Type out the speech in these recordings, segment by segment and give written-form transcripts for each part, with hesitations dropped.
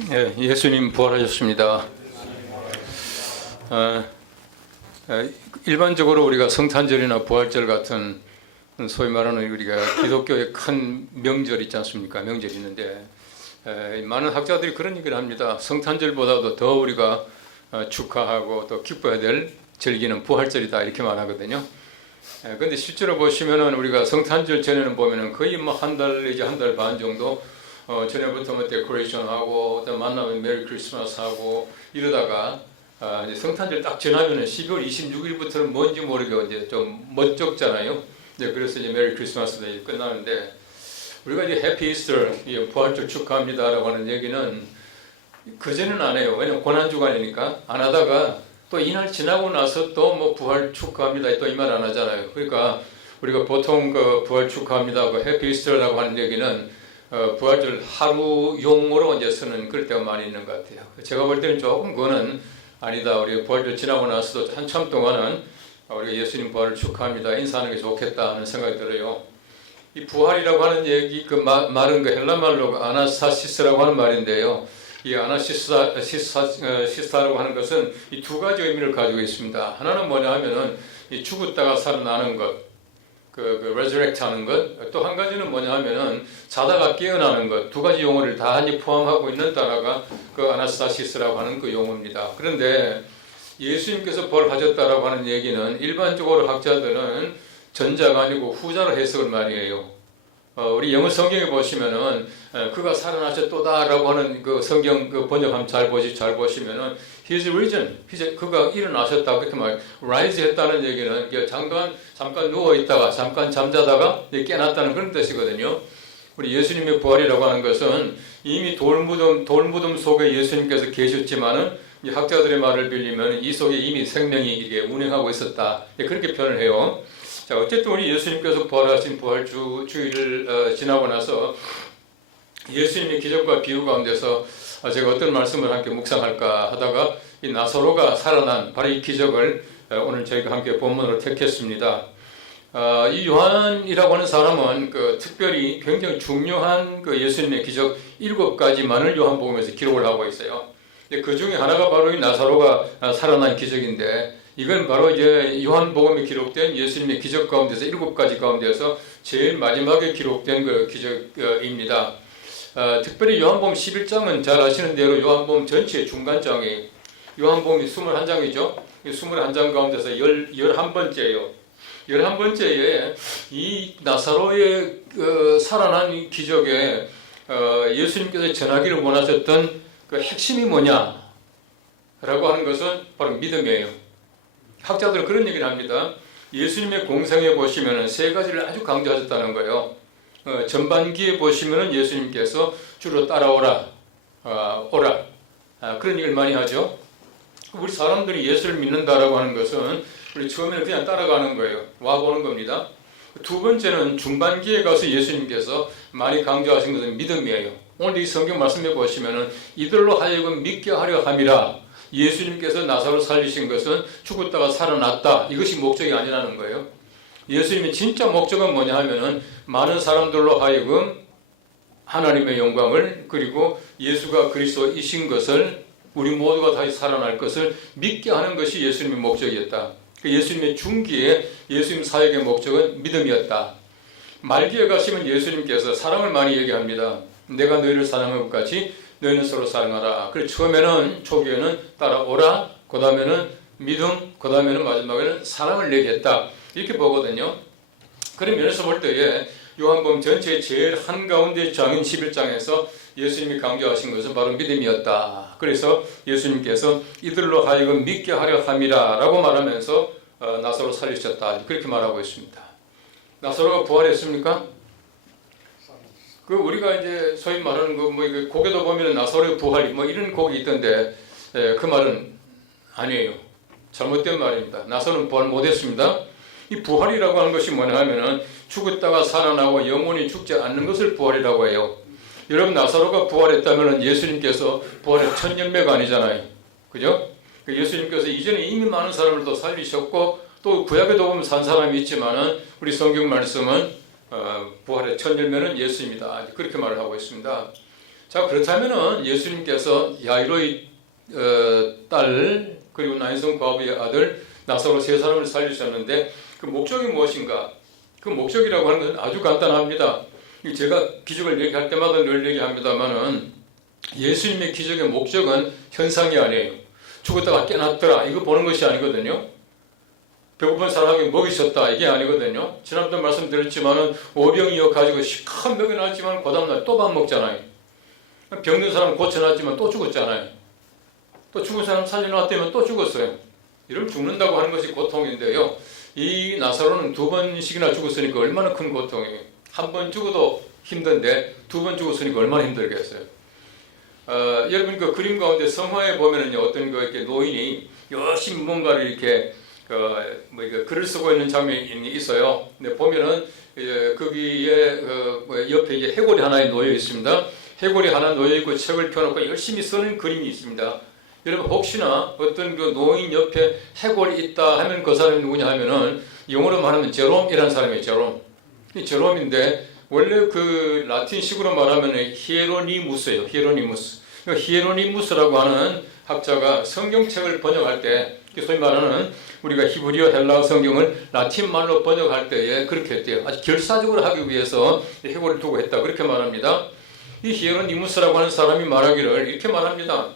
예, 예수님 부활하셨습니다. 일반적으로 우리가 성탄절이나 부활절 같은 소위 말하는 우리가 기독교의 큰 명절 있지 않습니까? 명절이 있는데 많은 학자들이 그런 얘기를 합니다. 성탄절보다도 더 우리가 축하하고 또 기뻐해야 될 절기는 부활절이다 이렇게 말하거든요. 그런데 실제로 보시면은 우리가 성탄절 전에는 보면은 거의 뭐 한 달 내지 한 달 반 정도 전에부터 뭐 데코레이션 하고 만나면 메리 크리스마스 하고 이러다가 이제 성탄절 딱 지나면은 12월 26일부터는 뭔지 모르게 이제 좀 멋쩍잖아요. 이제 그래서 이제 메리 크리스마스 데이 끝나는데 우리가 이제 해피 이스터 부활절 축하합니다라고 하는 얘기는 그전에는 안 해요. 왜냐면 고난주간이니까 안 하다가 또 이날 지나고 나서 또 뭐 부활 축하합니다 또 이 말 안 하잖아요. 그러니까 우리가 보통 그 부활 축하합니다 그 해피 이스터라고 하는 얘기는 부활절 하루 용어로 이제 쓰는 그럴 때가 많이 있는 것 같아요. 제가 볼 때는 조금 그거는 아니다. 우리 부활절 지나고 나서도 한참 동안은 우리가 예수님 부활을 축하합니다 인사하는 게 좋겠다 하는 생각이 들어요. 이 부활이라고 하는 얘기 그 말은 그 헬라 말로 아나스타시스라고 하는 말인데요. 이 아나시스타라고 하는 것은 이 두 가지 의미를 가지고 있습니다. 하나는 뭐냐 하면은 이 죽었다가 살아나는 것, 그 resurrect 하는 것, 또 한 가지는 뭐냐 하면은 자다가 깨어나는 것, 두 가지 용어를 다 포함하고 있는 단어가 그 아나스타시스라고 하는 그 용어입니다. 그런데 예수님께서 부활하셨다라고 하는 얘기는 일반적으로 학자들은 전자가 아니고 후자로 해석을 많이 해요. 우리 영어 성경에 보시면은 그가 살아나셨도다라고 하는 그 성경 그 번역하면 잘 보시면은 His risen, 그가 일어나셨다 그렇게 말, rise 했다는 얘기는 잠깐 누워 있다가 잠깐 잠자다가 깨났다는 그런 뜻이거든요. 우리 예수님의 부활이라고 하는 것은 이미 돌무덤 속에 예수님께서 계셨지만은 이 학자들의 말을 빌리면 이 속에 이미 생명이 이게 운행하고 있었다 그렇게 표현을 해요. 자, 어쨌든 우리 예수님께서 부활하신 부활주일을 지나고 나서 예수님의 기적과 비유 가운데서 제가 어떤 말씀을 함께 묵상할까 하다가 이 나사로가 살아난 바로 이 기적을 오늘 저희가 함께 본문으로 택했습니다. 이 요한이라고 하는 사람은 특별히 굉장히 중요한 예수님의 기적 7가지만을 요한복음에서 기록을 하고 있어요. 그 중에 하나가 바로 이 나사로가 살아난 기적인데 이건 바로 이제 요한복음에 기록된 예수님의 기적 가운데서 7가지 가운데서 제일 마지막에 기록된 그 기적입니다. 특별히 요한복음 11장은 잘 아시는 대로 요한복음 전체 중간장이 요한복음이 21장이죠. 21장 가운데서 11번째예요. 11번째에 이 나사로의 살아난 이 기적에 예수님께서 전하기를 원하셨던 그 핵심이 뭐냐라고 하는 것은 바로 믿음이에요. 학자들은 그런 얘기를 합니다. 예수님의 공생에 보시면 3가지를 아주 강조하셨다는 거예요. 전반기에 보시면 예수님께서 주로 따라오라, 오라 그런 얘기를 많이 하죠. 우리 사람들이 예수를 믿는다라고 하는 것은 우리 처음에는 그냥 따라가는 거예요. 와보는 겁니다. 두 번째는 중반기에 가서 예수님께서 많이 강조하신 것은 믿음이에요. 오늘 이 성경 말씀해 보시면 이들로 하여금 믿게 하려 함이라. 예수님께서 나사로 살리신 것은 죽었다가 살아났다. 이것이 목적이 아니라는 거예요. 예수님의 진짜 목적은 뭐냐 하면은 많은 사람들로 하여금 하나님의 영광을 그리고 예수가 그리스도이신 것을 우리 모두가 다시 살아날 것을 믿게 하는 것이 예수님의 목적이었다. 예수님의 중기에 예수님 사역의 목적은 믿음이었다. 말기에 가시면 예수님께서 사랑을 많이 얘기합니다. 내가 너희를 사랑한 것 같이 너희는 서로 사랑하라. 그래서 처음에는 초기에는 따라오라, 그 다음에는 믿음, 그 다음에는 마지막에는 사랑을 얘기했다. 이렇게 보거든요. 그런 면에서 볼 때에 요한복음 전체의 제일 한가운데 장인 11장에서 예수님이 강조하신 것은 바로 믿음이었다. 그래서 예수님께서 이들로 하여금 믿게 하려 함이라 라고 말하면서 나사로 살리셨다. 그렇게 말하고 있습니다. 나사로가 부활했습니까? 우리가 이제 소위 말하는 곡에도 보면 나사로의 부활이 이런 곡이 있던데 그 말은 아니에요. 잘못된 말입니다. 나사로는 부활 못했습니다. 이 부활이라고 하는 것이 뭐냐 하면은 죽었다가 살아나고 영원히 죽지 않는 것을 부활이라고 해요. 여러분 나사로가 부활했다면은 예수님께서 부활의 첫 열매가 아니잖아요. 그죠? 예수님께서 이전에 이미 많은 사람을 또 살리셨고 또 구약에도 보면 산 사람이 있지만은 우리 성경 말씀은 부활의 첫 열매는 예수입니다. 그렇게 말을 하고 있습니다. 자, 그렇다면은 예수님께서 야이로의 딸 그리고 나인성 과부의 아들 나사로 세 사람을 살리셨는데 그 목적이 무엇인가? 그 목적이라고 하는 것은 아주 간단합니다. 제가 기적을 얘기할 때마다 늘 얘기합니다만은 예수님의 기적의 목적은 현상이 아니에요. 죽었다가 깨났더라 이거 보는 것이 아니거든요. 배고픈 사람에게 먹이셨다 이게 아니거든요. 지난번에 말씀드렸지만은 오병이어 가지고 시큰 병이 났지만 그 다음날 또 밥 먹잖아요. 병든 사람 고쳐놨지만 또 죽었잖아요. 또 죽은 사람 살려놨다면 또 죽었어요. 이러면 죽는다고 하는 것이 고통인데요. 이 나사로는 2번씩이나 죽었으니까 얼마나 큰 고통이에요. 한 번 죽어도 힘든데 2번 죽었으니까 얼마나 힘들겠어요. 여러분 그 그림 가운데 성화에 보면은요 어떤 그 이렇게 노인이 열심히 뭔가를 이렇게 글을 쓰고 있는 장면이 있어요. 근데 보면은 거기에 옆에 이제 해골이 하나 놓여 있습니다. 해골이 하나 놓여 있고 책을 펴놓고 열심히 쓰는 그림이 있습니다. 여러분 혹시나 어떤 그 노인 옆에 해골이 있다 하면 그 사람이 누구냐 하면은 영어로 말하면 제롬이라는 사람이에요. 제롬. 이 제롬인데 원래 그 라틴식으로 말하면 히에로니무스예요. 히에로니무스. 히에로니무스라고 하는 학자가 성경책을 번역할 때 소위 말하는 우리가 히브리어 헬라어 성경을 라틴 말로 번역할 때에 그렇게 했대요. 아주 결사적으로 하기 위해서 해골을 두고 했다. 그렇게 말합니다. 이 히에로니무스라고 하는 사람이 말하기를 이렇게 말합니다.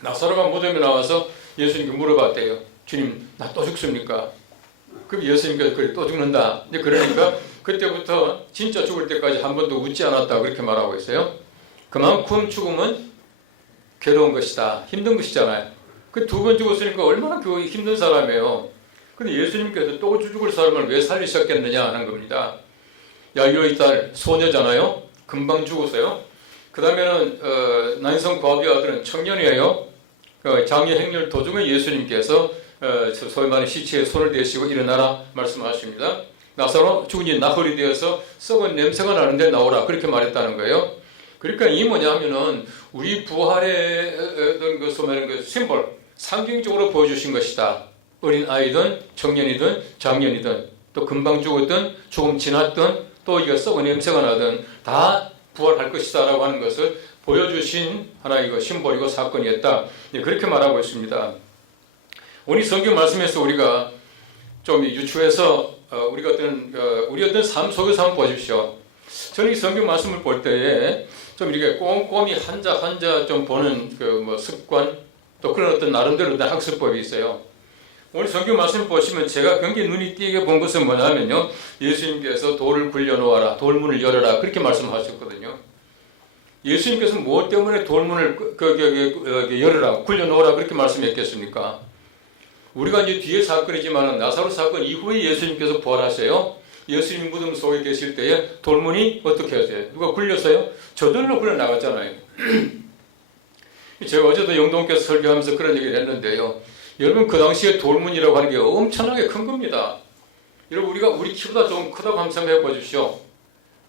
나사로가 무덤에 나와서 예수님께 물어봤대요. 주님, 나 또 죽습니까? 그럼 예수님께서 그래 또 죽는다. 이제 그러니까 그때부터 진짜 죽을 때까지 한 번도 웃지 않았다. 그렇게 말하고 있어요. 그만큼 죽음은 괴로운 것이다. 힘든 것이잖아요. 그 2번 죽었으니까 얼마나 그 힘든 사람이에요. 근데 예수님께서 또 죽을 사람을 왜 살리셨겠느냐 하는 겁니다. 야이로의 딸 소녀잖아요. 금방 죽었어요. 그 다음에는 나인성 과부의 아들은 청년이에요. 장례 행렬 도중에 예수님께서 소위 말하는 시체에 손을 대시고 일어나라 말씀하십니다. 나사로 죽은 지 나흘이 되어서 썩은 냄새가 나는데 나오라 그렇게 말했다는 거예요. 그러니까 이 뭐냐 하면은 우리 부활의 어떤 그 소위 말하는 그 심볼 상징적으로 보여주신 것이다. 어린 아이든 청년이든 장년이든 또 금방 죽었든 조금 지났든 또 이거 썩은 냄새가 나든 다 부활할 것이다 라고 하는 것을 보여주신 하나의 그 심볼이고 사건이었다. 그렇게 말하고 있습니다. 오늘 성경 말씀에서 우리가 좀 유추해서 우리 어떤 삶 속에서 한번 보십시오. 저는 이 성경 말씀을 볼 때에 좀 이렇게 꼼꼼히 한자 좀 보는 그 뭐 습관 또 그런 어떤 나름대로 된 학습법이 있어요. 오늘 성경 말씀을 보시면 제가 굉장히 눈이 띄게 본 것은 뭐냐면요. 예수님께서 돌을 굴려놓아라. 돌문을 열어라. 그렇게 말씀하셨거든요. 예수님께서 무엇 때문에 돌문을 열어라. 굴려놓아라. 그렇게 말씀했겠습니까? 우리가 이제 뒤에 사건이지만 나사로 사건 이후에 예수님께서 부활하세요. 예수님 무덤 속에 계실 때에 돌문이 어떻게 하세요? 누가 굴렸어요? 저절로 굴려 나갔잖아요. 제가 어제도 영동께서 설교하면서 그런 얘기를 했는데요. 여러분 그 당시에 돌문이라고 하는 게 엄청나게 큰 겁니다. 여러분 우리 키보다 좀 크다고 한번 해봐 주십시오.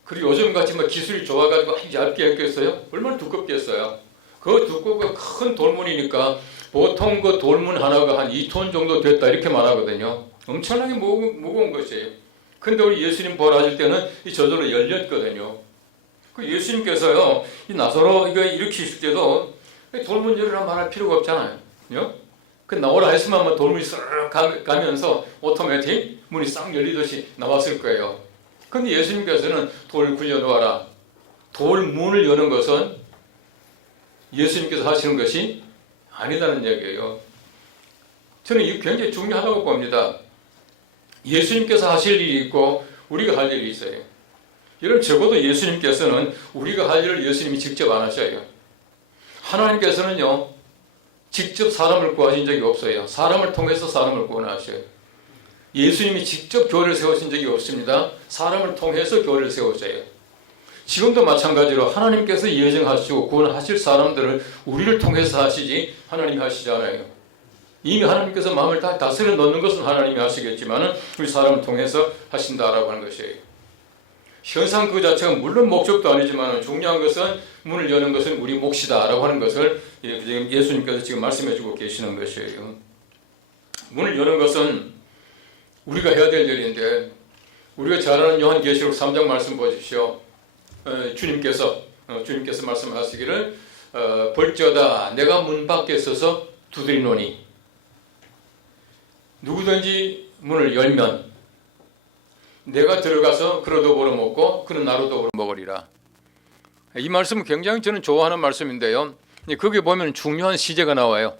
그리고 요즘같이 막 기술이 좋아가지고 얇게 했겠어요? 얼마나 두껍겠어요? 그 두껍고 큰 돌문이니까 보통 그 돌문 하나가 한 2톤 정도 됐다 이렇게 말하거든요. 엄청나게 무거운 것이에요. 근데 우리 예수님 부활하실 때는 이 저절로 열렸거든요. 그 예수님께서요, 이 나사로 이거 일으키실 때도 돌문 열으라 말할 필요가 없잖아요. 그 나오라 했으면 돌문이 싹 가면서 오토매틱 문이 싹 열리듯이 나왔을 거예요. 근데 예수님께서는 돌을 굴려놓아라. 돌문을 여는 것은 예수님께서 하시는 것이 아니다는 얘기예요. 저는 이게 굉장히 중요하다고 봅니다. 예수님께서 하실 일이 있고 우리가 할 일이 있어요. 여러분 적어도 예수님께서는 우리가 할 일을 예수님이 직접 안 하셔요. 하나님께서는요 직접 사람을 구하신 적이 없어요. 사람을 통해서 사람을 구원하셔요. 예수님이 직접 교회를 세우신 적이 없습니다. 사람을 통해서 교회를 세우셔요. 지금도 마찬가지로 하나님께서 예정하시고 구원하실 사람들을 우리를 통해서 하시지 하나님이 하시지 않아요. 이미 하나님께서 마음을 다 다스려 놓는 것은 하나님이 하시겠지만 우리 사람을 통해서 하신다라고 하는 것이에요. 현상 그 자체가 물론 목적도 아니지만 중요한 것은 문을 여는 것은 우리 몫이다라고 하는 것을 예수님께서 지금 말씀해 주고 계시는 것이에요. 문을 여는 것은 우리가 해야 될 일인데 우리가 잘 아는 요한계시록 3장 말씀 보십시오. 주님께서 주님께서 말씀하시기를 볼지어다 내가 문 밖에 서서 두드리노니 누구든지 문을 열면 내가 들어가서 그로 더불어 먹고 그는 나로 더불어 먹으리라. 이 말씀은 굉장히 저는 좋아하는 말씀인데요. 거기 보면 중요한 시제가 나와요.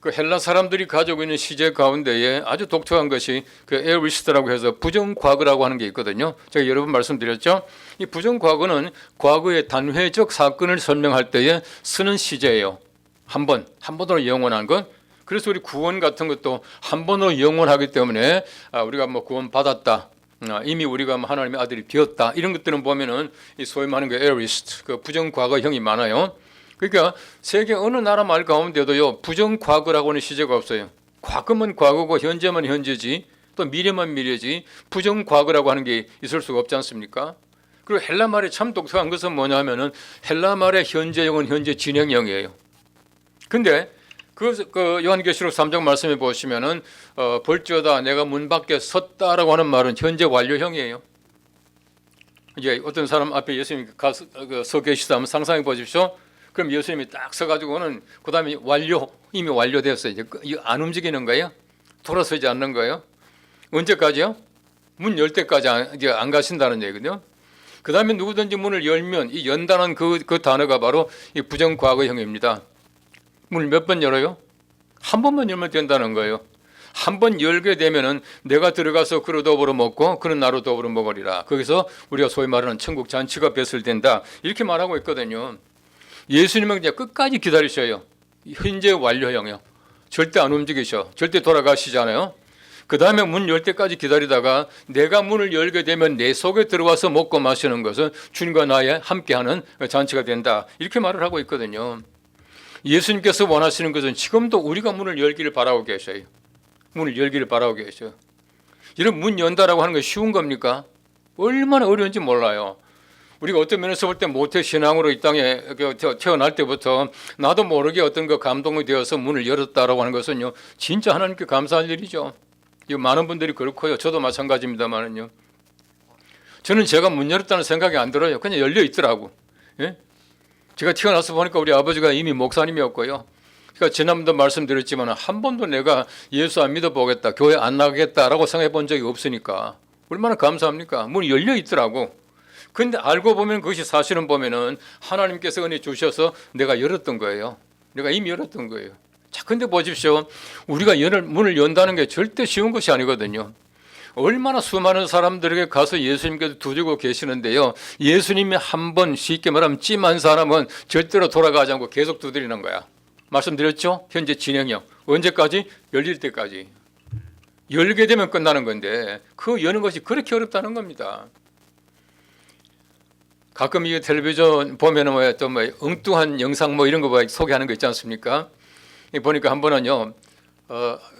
그 헬라 사람들이 가지고 있는 시제 가운데에 아주 독특한 것이 그 에어리스트라고 해서 부정과거라고 하는 게 있거든요. 제가 여러 번 말씀드렸죠. 이 부정과거는 과거의 단회적 사건을 설명할 때에 쓰는 시제예요. 한 번으로 영원한 것. 그래서 우리 구원 같은 것도 한 번으로 영원하기 때문에 우리가 뭐 구원 받았다. 이미 우리가 하나님의 아들이 되었다. 이런 것들은 보면은 이 소위 말하는 그 에어리스트, 그 부정과거형이 많아요. 그러니까 세계 어느 나라 말 가운데도요 부정과거라고 하는 시제가 없어요. 과거면 과거고 현재면 현재지 또 미래면 미래지 부정과거라고 하는 게 있을 수가 없지 않습니까? 그리고 헬라 말이 참 독특한 것은 뭐냐 하면은 헬라 말의 현재형은 현재 진행형이에요. 근데 그 요한계시록 3장 말씀해 보시면은 볼지어다 내가 문 밖에 섰다라고 하는 말은 현재 완료형이에요. 이제 어떤 사람 앞에 예수님이 서 계시다 하면 상상해 보십시오. 그럼 예수님이 딱 서가지고는 그 다음에 이미 완료되었어요. 이제 안 움직이는 거예요. 돌아서지 않는 거예요. 언제까지요? 문 열 때까지 안 가신다는 얘기거든요. 그 다음에 누구든지 문을 열면 이 연다는 그 단어가 바로 이 부정과거형입니다. 문을 몇 번 열어요? 한 번만 열면 된다는 거예요. 한 번 열게 되면은 내가 들어가서 그로 더불어 먹고 그는 나로 더불어 먹으리라. 거기서 우리가 소위 말하는 천국 잔치가 벼슬된다. 이렇게 말하고 있거든요. 예수님은 그냥 끝까지 기다리셔요. 현재 완료형이요. 절대 안 움직이셔. 절대 돌아가시잖아요. 그 다음에 문 열 때까지 기다리다가 내가 문을 열게 되면 내 속에 들어와서 먹고 마시는 것은 주님과 나의 함께하는 잔치가 된다. 이렇게 말을 하고 있거든요. 예수님께서 원하시는 것은 지금도 우리가 문을 열기를 바라고 계셔요. 문을 열기를 바라고 계셔요. 이런 문 연다라고 하는 게 쉬운 겁니까? 얼마나 어려운지 몰라요. 우리가 어떤 면에서 볼 때 모태 신앙으로 이 땅에 태어날 때부터 나도 모르게 어떤 그 감동이 되어서 문을 열었다라고 하는 것은요 진짜 하나님께 감사할 일이죠. 이거 많은 분들이 그렇고요. 저도 마찬가지입니다만은요. 저는 제가 문 열었다는 생각이 안 들어요. 그냥 열려 있더라고. 예? 제가 태어나서 보니까 우리 아버지가 이미 목사님이었고요. 그러니까 지난번도 말씀드렸지만 한 번도 내가 예수 안 믿어보겠다, 교회 안 나가겠다라고 생각해 본 적이 없으니까 얼마나 감사합니까? 문이 열려 있더라고. 근데 알고 보면 그것이 사실은 보면은 하나님께서 은혜 주셔서 내가 열었던 거예요. 내가 이미 열었던 거예요. 자, 근데 보십시오. 우리가 문을 연다는 게 절대 쉬운 것이 아니거든요. 얼마나 수많은 사람들에게 가서 예수님께서 두드리고 계시는데요. 예수님이 한 번 쉽게 말하면 찜한 사람은 절대로 돌아가지 않고 계속 두드리는 거야. 말씀드렸죠? 현재 진행형. 언제까지? 열릴 때까지. 열게 되면 끝나는 건데 그 여는 것이 그렇게 어렵다는 겁니다. 가끔 이 텔레비전 보면은 또 엉뚱한 영상 이런 거 소개하는 거 있지 않습니까? 보니까 한 번은요,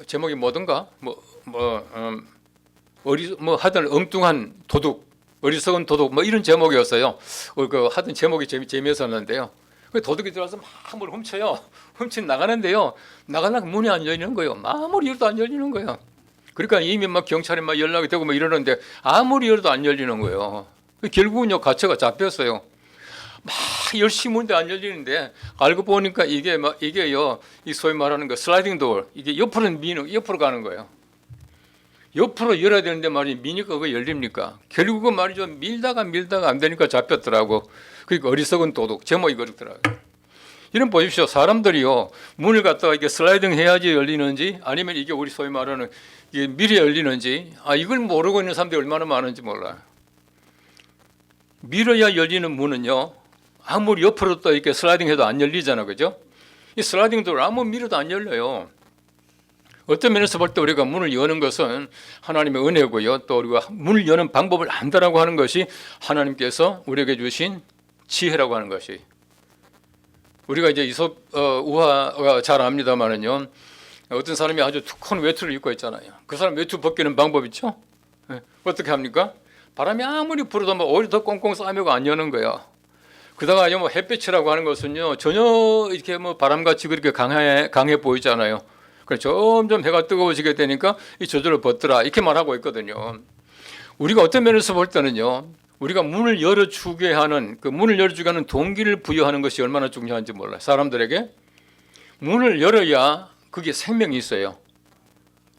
제목이 뭐든가, 하여튼 엉뚱한 도둑, 어리석은 도둑, 이런 제목이었어요. 하여튼 제목이 재미있었는데요. 그 도둑이 들어와서 막 뭘 훔쳐요. 훔치는 나가는데요. 나가려고 문이 안 열리는 거예요. 아무리 열어도 안 열리는 거예요. 그러니까 이미 경찰에 연락이 되고 이러는데 아무리 열어도 안 열리는 거예요. 결국은요 가처가 잡혔어요. 막 열심히 문데 안 열리는데 알고 보니까 이게요 이 소위 말하는 거 슬라이딩 도어 이게 옆으로 가는 거예요. 옆으로 열어야 되는데 미니까 그거 열립니까? 결국은 말이죠 밀다가 안 되니까 잡혔더라고. 그러니까 어리석은 도둑 제목이 그렇더라고요. 이런 보십시오. 사람들이요 문을 갖다가 이게 슬라이딩 해야지 열리는지 아니면 이게 우리 소위 말하는 이게 미리 열리는지 이걸 모르고 있는 사람들이 얼마나 많은지 몰라요. 밀어야 열리는 문은요 아무리 옆으로 또 이렇게 슬라이딩 해도 안 열리잖아, 그죠? 이 슬라이딩 도어를 아무리 밀어도 안 열려요. 어떤 면에서 볼 때 우리가 문을 여는 것은 하나님의 은혜고요. 또 우리가 문을 여는 방법을 안다라고 하는 것이 하나님께서 우리에게 주신 지혜라고 하는 것이. 우리가 이제 이솝 우화가 잘 압니다만은요. 어떤 사람이 아주 큰 외투를 입고 있잖아요. 그 사람 외투 벗기는 방법 있죠? 네. 어떻게 합니까? 바람이 아무리 불어도 오히려 더 꽁꽁 싸매고 안 여는 거야. 그다가 햇빛이라고 하는 것은요 전혀 이렇게 바람같이 그렇게 강해 보이잖아요. 그래서 점점 해가 뜨거워지게 되니까 이 저절로 벗더라 이렇게 말하고 있거든요. 우리가 어떤 면에서 볼 때는요 우리가 문을 열어주게 하는 그 문을 열어주게 하는 동기를 부여하는 것이 얼마나 중요한지 몰라요. 사람들에게 문을 열어야 그게 생명이 있어요.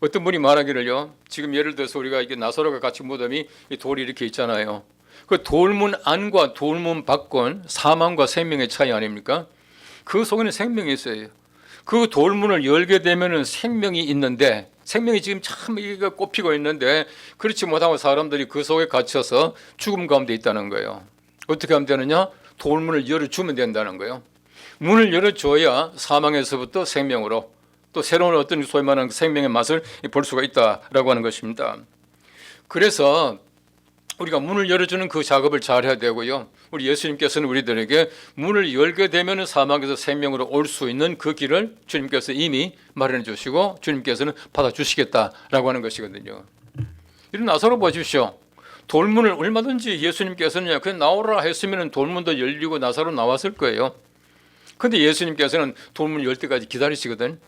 어떤 분이 말하기를요. 지금 예를 들어서 우리가 이게 나사로가 갇힌 무덤이 돌이 이렇게 있잖아요. 그 돌문 안과 돌문 밖은 사망과 생명의 차이 아닙니까? 그 속에는 생명이 있어요. 그 돌문을 열게 되면은 생명이 있는데 생명이 지금 참 이게 꼽히고 있는데 그렇지 못하고 사람들이 그 속에 갇혀서 죽음 가운데 있다는 거예요. 어떻게 하면 되느냐? 돌문을 열어주면 된다는 거예요. 문을 열어줘야 사망에서부터 생명으로 또 새로운 어떤 소위 말하는 생명의 맛을 볼 수가 있다라고 하는 것입니다. 그래서 우리가 문을 열어주는 그 작업을 잘 해야 되고요. 우리 예수님께서는 우리들에게 문을 열게 되면 사망에서 생명으로 올 수 있는 그 길을 주님께서 이미 마련해 주시고 주님께서는 받아주시겠다라고 하는 것이거든요. 이런 나사로 보십시오. 돌문을 얼마든지 예수님께서는 그냥 나오라 했으면 돌문도 열리고 나사로 나왔을 거예요. 그런데 예수님께서는 돌문 열 때까지 기다리시거든.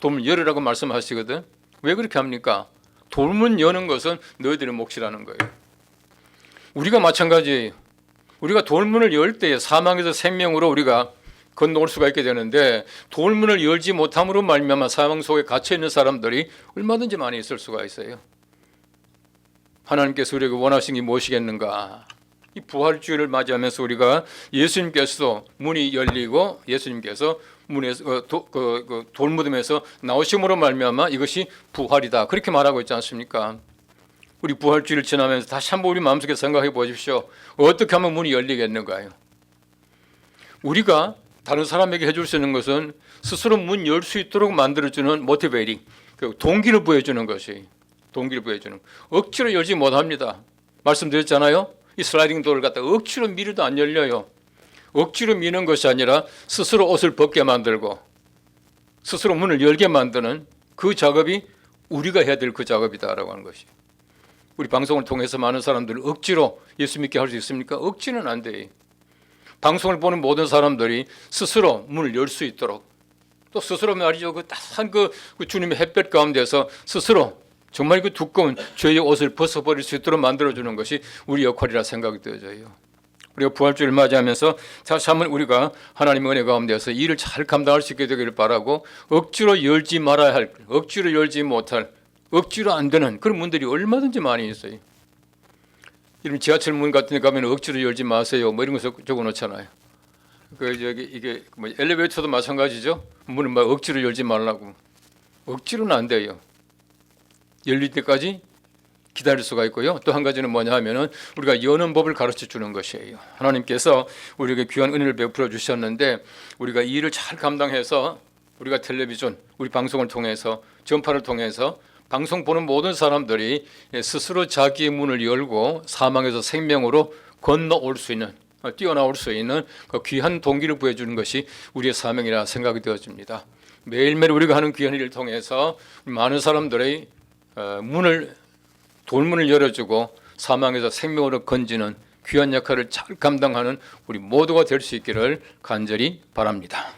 돌문 열으라고 말씀하시거든. 왜 그렇게 합니까? 돌문 여는 것은 너희들의 몫이라는 거예요. 우리가 마찬가지예요. 우리가 돌문을 열 때 사망에서 생명으로 우리가 건너올 수가 있게 되는데 돌문을 열지 못함으로 말미암아 사망 속에 갇혀 있는 사람들이 얼마든지 많이 있을 수가 있어요. 하나님께서 우리에게 원하신 게 무엇이겠는가? 이 부활주의를 맞이하면서 우리가 예수님께서도 문이 열리고 예수님께서 문에서 돌무덤에서 나오심으로 말미암아 이것이 부활이다. 그렇게 말하고 있지 않습니까? 우리 부활주의를 지나면서 다시 한번 우리 마음속에 생각해 보십시오. 어떻게 하면 문이 열리겠는가요? 우리가 다른 사람에게 해줄 수 있는 것은 스스로 문 열 수 있도록 만들어주는 모티베이팅, 동기를 부여주는 것이 동기를 부여주는 억지로 열지 못합니다. 말씀드렸잖아요. 이 슬라이딩 도어를 갖다 억지로 밀어도 안 열려요. 억지로 미는 것이 아니라 스스로 옷을 벗게 만들고 스스로 문을 열게 만드는 그 작업이 우리가 해야 될 그 작업이다라고 하는 것이. 우리 방송을 통해서 많은 사람들을 억지로 예수 믿게 할 수 있습니까? 억지는 안 돼요. 방송을 보는 모든 사람들이 스스로 문을 열 수 있도록 또 스스로 말이죠. 그 따뜻한 그 주님의 햇볕 가운데서 스스로 정말 그 두꺼운 죄의 옷을 벗어버릴 수 있도록 만들어주는 것이 우리 역할이라 생각이 되어져요. 우리가 부활주의를 맞이하면서 다시 한번 우리가 하나님의 은혜 가운데서 일을 잘 감당할 수 있게 되기를 바라고 억지로 열지 말아야 할, 억지로 열지 못할, 억지로 안 되는 그런 문들이 얼마든지 많이 있어요. 이런 지하철 문 같은 데 가면 억지로 열지 마세요. 뭐 이런 거 적어 놓잖아요. 이게 뭐 엘리베이터도 마찬가지죠. 문을 막 억지로 열지 말라고. 억지로는 안 돼요. 열릴 때까지 기다릴 수가 있고요. 또 한 가지는 뭐냐 하면은 우리가 여는 법을 가르쳐 주는 것이에요. 하나님께서 우리에게 귀한 은혜를 베풀어 주셨는데 우리가 이 일을 잘 감당해서 우리가 텔레비전, 우리 방송을 통해서 전파를 통해서 방송 보는 모든 사람들이 스스로 자기의 문을 열고 사망에서 생명으로 건너올 수 있는, 뛰어나올 수 있는 그 귀한 동기를 보여주는 것이 우리의 사명이라 생각이 되어집니다. 매일매일 우리가 하는 귀한 일을 통해서 많은 사람들의 돌문을 열어주고 사망에서 생명으로 건지는 귀한 역할을 잘 감당하는 우리 모두가 될 수 있기를 간절히 바랍니다.